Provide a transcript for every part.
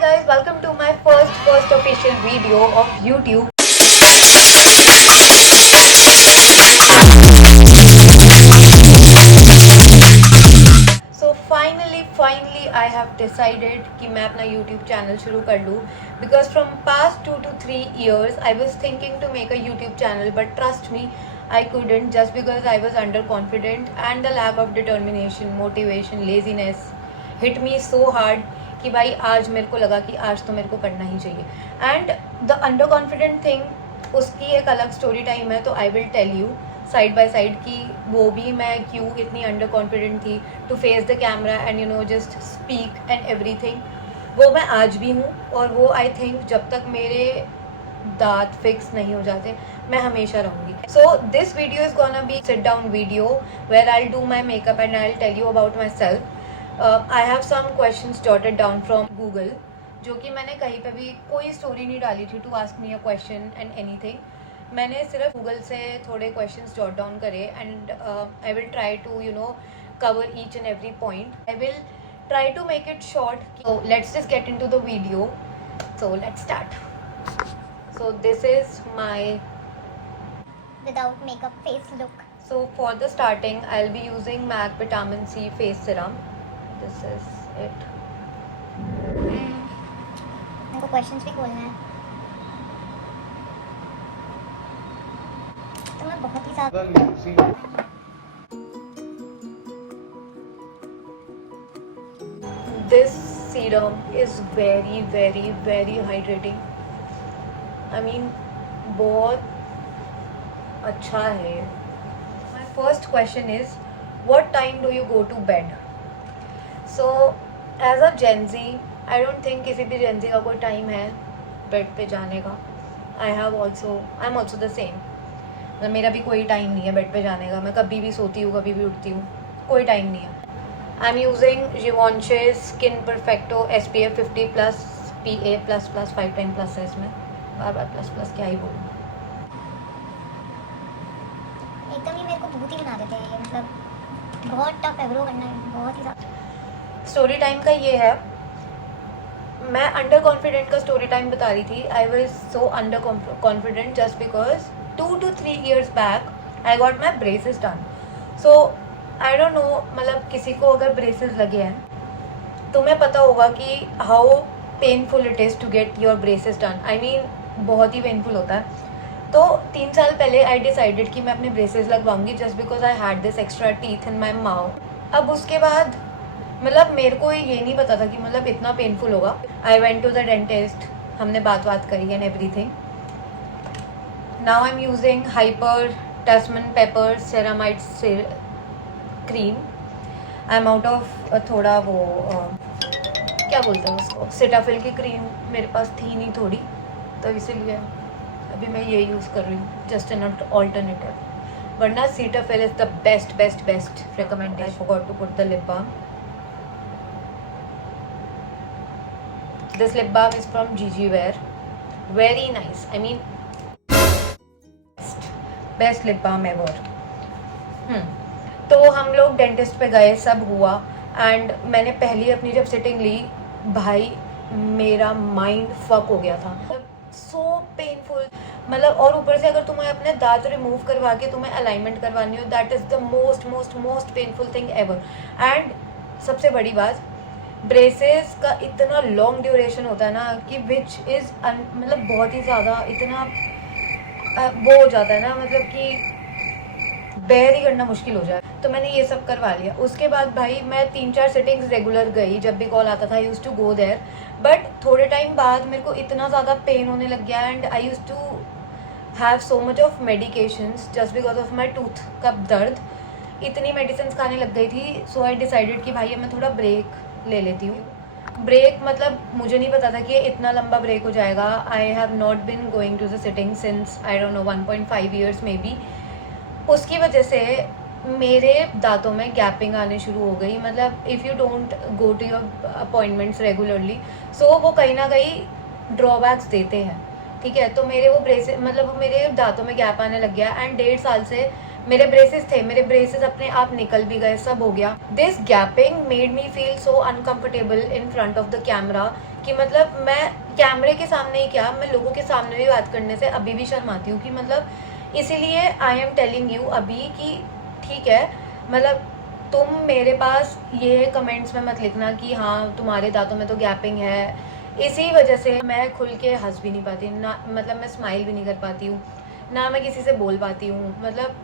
guys, welcome to my first official video of YouTube. So finally I have decided कि मैं अपना YouTube channel शुरू कर लूँ because from past 2 to 3 years I was thinking to make a YouTube channel, but trust me, I couldn't just because I was underconfident and the lack of determination, motivation, laziness hit me so hard कि भाई आज मेरे को लगा कि आज तो मेरे को करना ही चाहिए. And the under confident thing उसकी एक अलग स्टोरी टाइम है, तो I will tell you side by side कि वो भी मैं क्यों इतनी अंडर कॉन्फिडेंट थी to face the camera and you know just speak and everything. वो मैं आज भी हूँ और वो आई थिंक जब तक मेरे दांत फिक्स नहीं हो जाते मैं हमेशा रहूँगी. So this video is gonna be sit down video where I do my makeup and I tell you about my self. I have some questions jotted down from Google, जो कि मैंने कहीं पे भी कोई स्टोरी नहीं डाली थी to ask me a question and anything. मैंने सिर्फ गूगल से थोड़े क्वेश्चंस जॉट डाउन करे and I will try to you know cover each and every point. I will try to make it short. So let's just get into the video. So let's start. So this is my without makeup face look. So for the starting I'll be using MAC Vitamin C face serum. This is it. मेरे को questions भी खोलना है तो मैं बहुत ही ज़्यादा This serum is very hydrating. I mean बहुत अच्छा है. My first question is, what time do you go to bed? So as a Gen Z, I don't think किसी भी Gen Z का कोई टाइम है बेड पे जाने का. I'm also the same. मतलब मेरा भी कोई टाइम नहीं है बेड पे जाने का. मैं कभी भी सोती हूँ, कभी भी उठती हूँ, कोई टाइम नहीं है. I'm using Givenchy Skin Perfecto SPF 50+ PA++ 510+ है इसमें. बार प्लस क्या ही बोलूँ. एकदम ही मेरे को भूत ही बना देते हैं ये. मतलब बहुत टफ है ब्रो करना है, बहुत ही ज़्यादा. स्टोरी टाइम का ये है, मैं अंडर कॉन्फिडेंट का स्टोरी टाइम बता रही थी. I was so under confident just because 2 to 3 years back I got my braces done. So I don't no, मतलब किसी को अगर ब्रेसेस लगे हैं तुम्हें पता होगा कि how painful it is to get your braces done. I mean बहुत ही पेनफुल होता है. तो 3 साल पहले आई डिसाइडेड कि मैं अपने ब्रेसेस लगवाऊंगी just because I had this extra teeth in my mouth. अब उसके बाद मतलब मेरे को ये नहीं पता था कि मतलब इतना पेनफुल होगा. I went to the dentist, हमने बात करी and everything. Now I am using hyper Tasman paper ceramide cream. I am out of थोड़ा वो क्या बोलते हैं उसको, सिटाफिल की क्रीम मेरे पास थी नहीं थोड़ी, तो इसीलिए अभी मैं ये यूज़ कर रही हूँ जस्ट एन ऑल्टरनेटिव. वरना Cetaphil is the best recommendation. I forgot to put the lip balm. This lip balm is from GG Wear. Very nice. I mean best lip balm ever. तो हम लोग dentist पे गए, सब हुआ and मैंने पहली अपनी जब सिटिंग ली, भाई मेरा माइंड फक हो गया था. So painful. मतलब और ऊपर से अगर तुम्हें अपने दांत रिमूव करवा के तुम्हें अलाइनमेंट करवानी हो, that is the most painful thing ever. And सबसे बड़ी बात, ब्रेसेस का इतना लॉन्ग ड्यूरेशन होता है ना कि विच इज़ मतलब बहुत ही ज़्यादा इतना वो हो जाता है ना, मतलब कि बेयर ही करना मुश्किल हो जाए. तो मैंने ये सब करवा लिया. उसके बाद भाई मैं 3-4 सिटिंग्स रेगुलर गई, जब भी कॉल आता था I use to go there. But थोड़े टाइम बाद मेरे को इतना ज़्यादा पेन होने लग गया and I use to have so much of medications just because of my tooth का दर्द. इतनी मेडिसिन खाने लग गई थी. सो आई डिसाइडेड कि भाई अब मैं थोड़ा ब्रेक ले लेती हूँ. ब्रेक मतलब मुझे नहीं पता था कि ये इतना लंबा ब्रेक हो जाएगा. I have not been going to the sitting since I don't know 1.5 years maybe. उसकी वजह से मेरे दांतों में गैपिंग आने शुरू हो गई. मतलब if you don't go to your appointments regularly, so वो कहीं ना कहीं ड्रॉबैक्स देते हैं. ठीक है, तो मेरे वो ब्रेसेस मतलब मेरे दांतों में गैप आने लग गया एंड 1.5 साल से मेरे ब्रेसेस थे, मेरे ब्रेसेस अपने आप निकल भी गए, सब हो गया. This gapping made me feel so uncomfortable in front of the camera कि मतलब मैं कैमरे के सामने ही क्या, मैं लोगों के सामने भी बात करने से अभी भी शर्माती हूँ कि मतलब इसीलिए आई एम टेलिंग यू अभी कि ठीक है, मतलब तुम मेरे पास ये कमेंट्स में मत लिखना कि हाँ तुम्हारे दांतों में तो गैपिंग है, इसी वजह से मैं खुल के हंस भी नहीं पाती ना, मतलब मैं स्माइल भी नहीं कर पाती हूँ, ना मैं किसी से बोल पाती हूँ, मतलब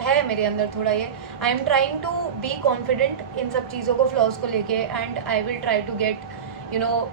है मेरे अंदर थोड़ा ये। I am trying to be confident in सब चीज़ों को, फ्लॉज को लेके, and I will try to get you know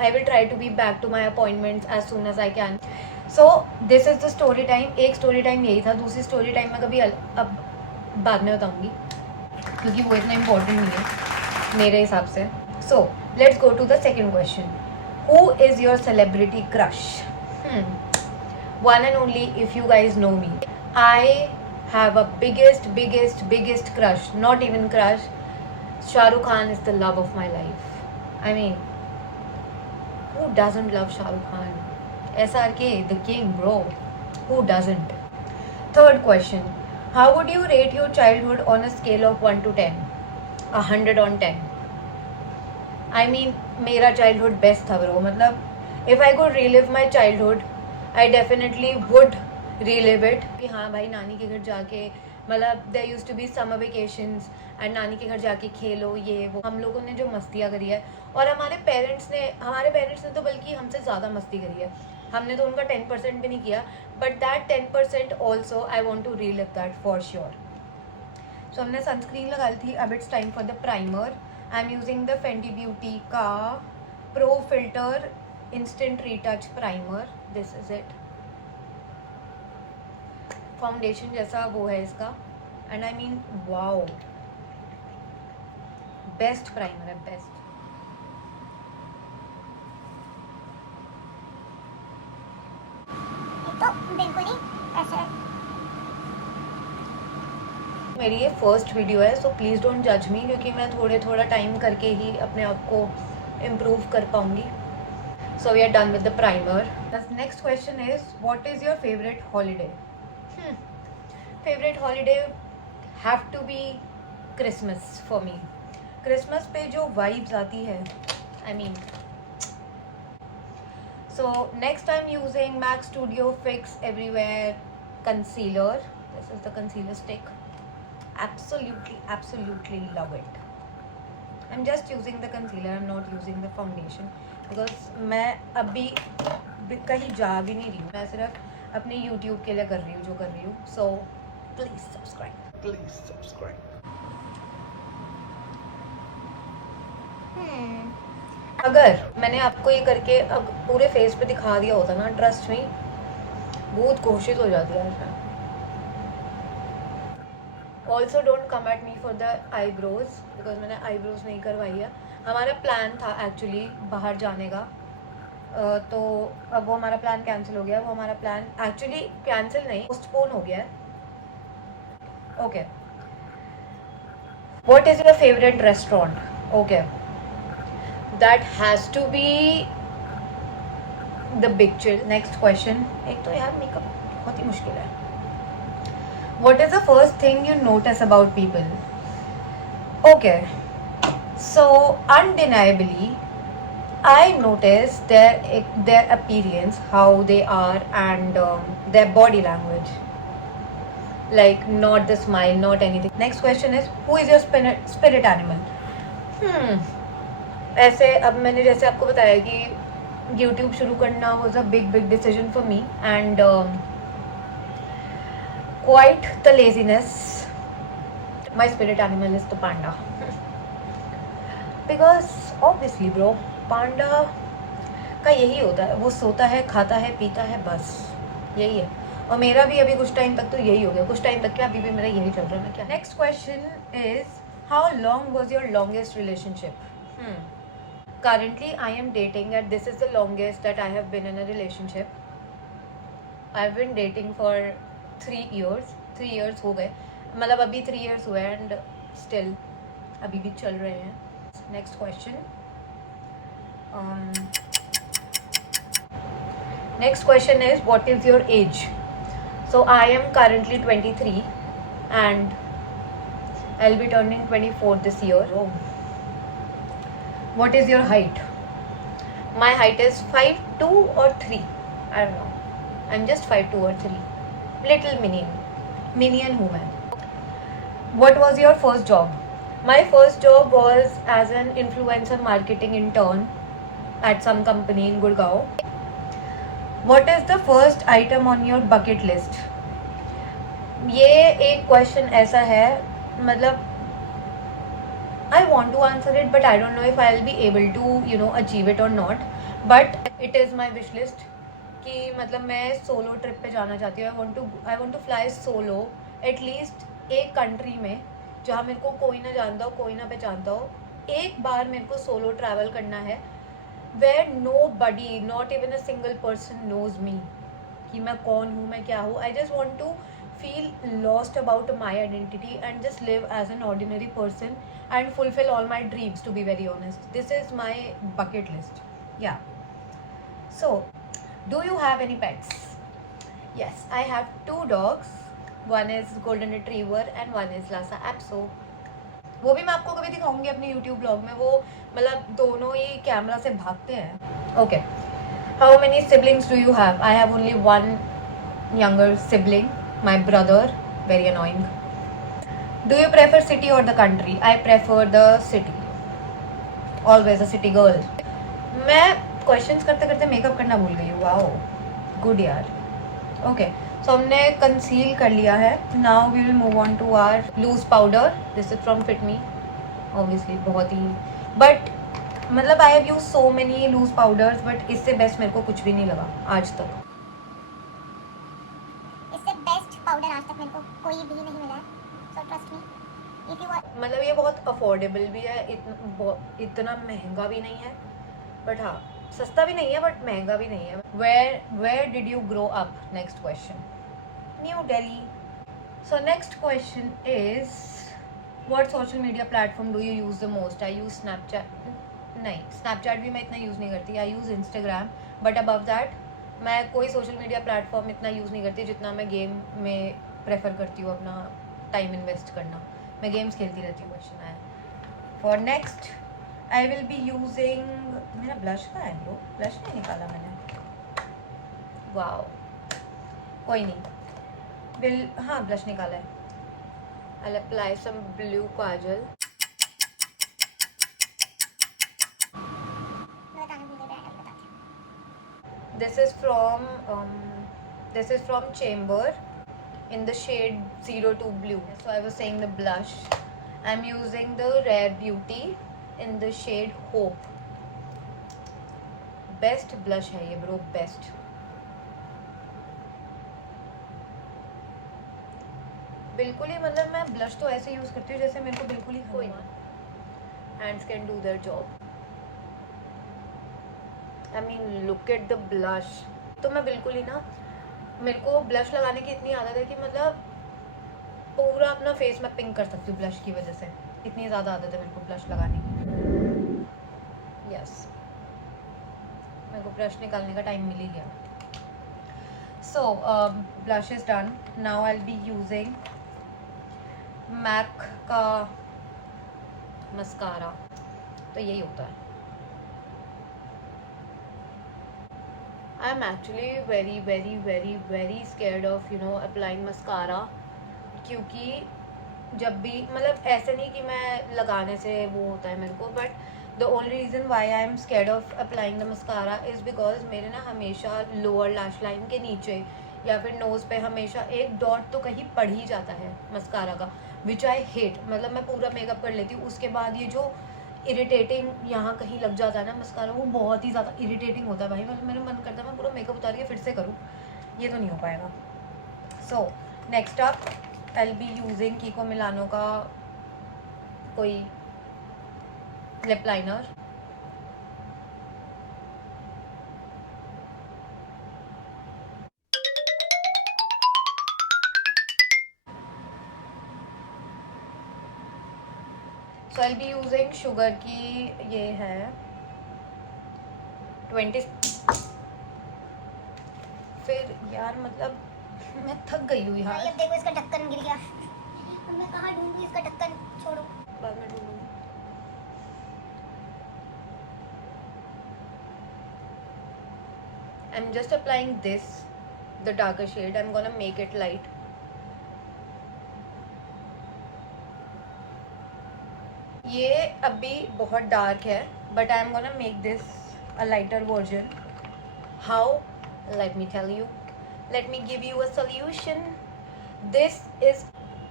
I will try to be back to my appointments as soon as I can. So this is the story time. एक story time यही था, दूसरी story time मैं कभी अब बाद में बताऊँगी क्योंकि वो इतना इम्पोर्टेंट नहीं है मेरे हिसाब से। So let's go to the second question, who is your celebrity crush? One and only, if you guys know me, I have a biggest crush, not even crush. Shah Rukh Khan is the love of my life. I mean, who doesn't love Shah Rukh Khan? SRK, the king, bro. Who doesn't? Third question, how would you rate your childhood on a scale of 1 to 10? 100 on 10. I mean, मेरा childhood best था bro. मतलब if I could relive my childhood, I definitely would relive it. कि हाँ भाई नानी के घर जाके, मतलब there used to be summer vacations and नानी के घर जाके खेलो ये वो, हम लोगों ने जो मस्तियाँ करी है, और हमारे पेरेंट्स ने तो बल्कि हमसे ज़्यादा मस्ती करी है, हमने तो उनका 10% भी नहीं किया, but that 10% also I want to relive that for sure. So हमने सनस्क्रीन लगा ली थी, अब it's time for the primer. I am using the Fenty Beauty का pro filter instant retouch primer, this is it. Foundation जैसा वो है इसका, and I mean wow, best primer है, बेस्ट। तो बिल्कुल ही ऐसा मेरी ये फर्स्ट वीडियो है, सो प्लीज़ डोंट जज मी, क्योंकि मैं थोड़ा टाइम करके ही अपने आप को इम्प्रूव कर पाऊँगी। So we are done with the primer. The next question is, what is your favourite holiday? Favourite holiday have to be Christmas for me. Christmas पे जो वाइब्स आती है, I mean, so next I am using MAC Studio Fix Everywhere concealer. This is the concealer stick. Absolutely love it. I'm just using the concealer, I'm not using the foundation because मैं अभी कहीं जा भी नहीं रही हूँ, मैं सिर्फ अपने YouTube के लिए कर रही हूँ जो कर रही हूँ। So please subscribe. अगर मैंने आपको ये करके अब पूरे फेस पे दिखा दिया होता ना, ट्रस्ट मी बहुत कोशिश हो जाती है। Also don't come at me for the eyebrows, because मैंने आईब्रोज नहीं करवाई है। हमारा प्लान था एक्चुअली बाहर जाने का, तो अब वो हमारा प्लान कैंसिल हो गया। वो हमारा प्लान एक्चुअली कैंसिल नहीं, पोस्टपोन हो गया है। Okay, what is your favourite restaurant? Okay, that has to be the Big Chill. Next question, एक तो यार मेकअप बहुत ही मुश्किल है। What is the first thing you notice about people? Okay, so undeniably, I notice their appearance, how they are, and their body language. Like not the smile, not anything. Next question is, who is your spirit animal? ऐसे अब मैंने जैसे आपको बताया कि YouTube शुरू करना was a big decision for me, and quite the laziness. My spirit animal is the panda. Because obviously bro, पांडा का यही होता है, वो सोता है, खाता है, पीता है, बस यही है। और मेरा भी अभी कुछ टाइम तक तो यही हो गया, कुछ टाइम तक क्या, अभी भी मेरा यही चल रहा है। क्या next question is, how long was your longest relationship? Currently I am dating, and this is the longest that I have been in a relationship. I've been dating for 3 years. 3 years हो गए, मतलब अभी 3 years हुए, and still अभी भी चल रहे हैं। Next question, next question is, what is your age? So I am currently 23 and I'll be turning 24 this year. What is your height? My height is 5'2" or 3. I don't know. I'm just 5'2" or 3. Little minion. Minion हूँ मैं. What was your first job? My first job was as an influencer marketing intern at some company in Gurgaon. What is the first item on your bucket list? ये एक question ऐसा है, मतलब I want to answer it, but I don't know if I'll be able to achieve it or not. But it is my wish list कि मतलब मैं solo trip पे जाना चाहती हूँ. I want to fly solo at least एक country में जहाँ मेरे को कोई ना जानता हो, कोई ना पहचानता हो. एक बार मेरे को सोलो ट्रैवल करना है where nobody, not even a single person knows me कि मैं कौन हूँ, मैं क्या हूँ. I just want to feel lost about my identity and just live as an ordinary person and fulfill all my dreams, to be very honest. This is my bucket list. Yeah. So, do you have any pets? Yes, I have 2 dogs. One is golden retriever and one is Lhasa Apso. वो भी मैं आपको कभी दिखाऊंगी अपने YouTube blog में. वो मतलब दोनों ही कैमरा से भागते हैं. Okay. How many siblings do you have? I have only one younger sibling, my brother. Very annoying. Do you prefer city or the country? I prefer the city. Always a city girl. मैं questions करते करते makeup करना भूल गई हूँ. Wow, good यार. Okay, so हमने conceal कर लिया है. Now we will move on to our loose powder. This is from Fit Me. Obviously बहुत ही, बट मतलब I have use so many loose powders, but इससे बेस्ट मेरे को कुछ भी नहीं लगा आज तक. इससे बेस्ट पाउडर आज तक मेरे को कोई भी नहीं मिला है. So trust me, if you are, मतलब ये बहुत अफोर्डेबल भी है, इतना महंगा भी नहीं है, बट हाँ सस्ता भी नहीं है बट महंगा भी नहीं है. Where did you grow up? Next question. New Delhi. So next question is what social media platform do you use the most? I use Snapchat. नहीं, स्नैपचैट भी मैं इतना यूज़ नहीं करती. I use Instagram, but above that मैं कोई social media platform इतना use नहीं करती जितना मैं गेम में प्रेफर करती हूँ अपना टाइम इन्वेस्ट करना. मैं गेम्स खेलती रहती हूँ. क्वेश्चन है for next. I will be using, मेरा ब्लश का है, वो ब्लश नहीं निकाला मैंने. वाओ, कोई नहीं. हाँ ब्लश निकाला है. आई अप्लाई सम ब्लू काजल. मैं बताना भूल गई. मैं बताती हूँ. This is from Chamber in the shade 02 blue. So I was saying the blush. I'm using the Rare Beauty in the shade Hope. Best blush है ये bro, best. बिल्कुल ही, मतलब मैं ब्लश तो ऐसे यूज़ करती हूँ जैसे मेरे को बिल्कुल ही कोई नहीं. Hands can do their job. I mean look at the blush. तो मैं बिल्कुल ही ना, मेरे को ब्लश लगाने की इतनी आदत है कि मतलब पूरा अपना फेस मैं पिंक कर सकती हूँ ब्लश की वजह से. इतनी ज़्यादा आदत है मेरे को ब्लश लगाने की. यस, मेरे को ब्रश निकालने का टाइम मिल ही गया. So blush is done. Now I will be using MAC का मस्कारा. तो यही होता है. I am actually very very very very scared of applying mascara, क्योंकि जब भी, मतलब ऐसे नहीं कि मैं लगाने से वो होता है मेरे को, but the only reason why I am scared of applying the mascara is because मेरे ना हमेशा लोअर लैश लाइन के नीचे या फिर नोज़ पे हमेशा एक डॉट तो कहीं पड़ ही जाता है मस्कारा का, विच आई हेट. मतलब मैं पूरा मेकअप कर लेती हूँ, उसके बाद ये जो इरिटेटिंग यहाँ कहीं लग जाता है ना मस्कारा, वो बहुत ही ज़्यादा इरिटेटिंग होता है भाई. मतलब मेरा मन करता है मैं पूरा मेकअप उतार के फिर से करूँ. ये तो नहीं हो पाएगा. So next up I will be using कीको Milano का कोई lip liner. So I will be using sugar की, ये है 20. फिर यार मतलब मैं थक गई हूँ यार. अब देखो इसका ढक्कन गिर गया. अब मैं कहाँ ढूंढूं इसका ढक्कन? छोड़ो, बाद में ढूंढूंगी. I'm just applying this, the darker shade. I'm gonna make it light. ये अभी बहुत डार्क है, but I'm gonna make this a lighter version. How? Let me tell you. Let me give you a solution. This is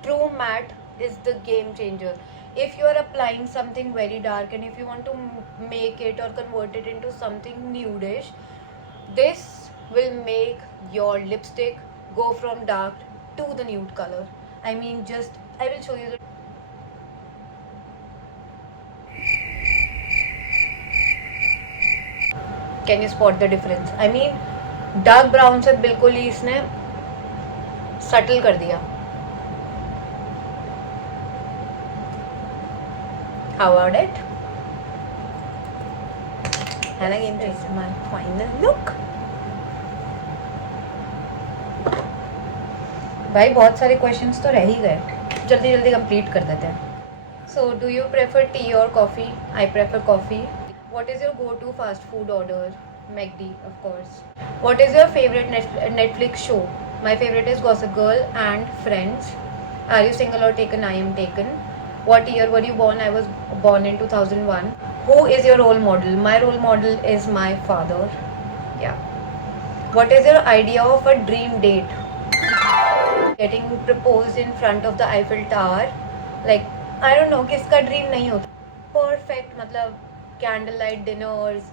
True Matte is the game changer. If you are applying something very dark and if you want to make it or convert it into something nudish, this will make your lipstick go from dark to the nude color. I mean, just I will show you the. Can you spot the difference? I mean, dark brown से बिल्कुल ही इसने subtle कर दिया. How about it? And again, this is my final look. भाई बहुत सारे questions तो रह ही गए, जल्दी जल्दी कंप्लीट कर देते हैं. So, do you prefer tea or coffee? I prefer coffee. What is your go-to fast food order? McD, of course. What is your favorite Netflix show? My favorite is Gossip Girl and Friends. Are you single or taken? I am taken. What year were you born? I was born in 2001. Who is your role model? My role model is my father. Yeah. What is your idea of a dream date? Getting proposed in front of the Eiffel Tower. Like, I don't know, किसका dream नहीं होता? Perfect, मतलब candlelight dinners.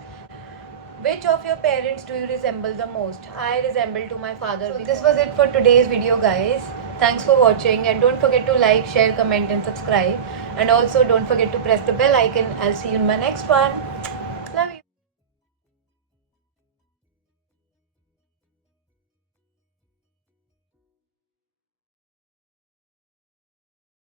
Which of your parents do you resemble the most? I resemble to my father. So this was it for today's video, guys. Thanks for watching, and don't forget to like, share, comment and subscribe. And also don't forget to press the bell icon. I'll see you in my next one.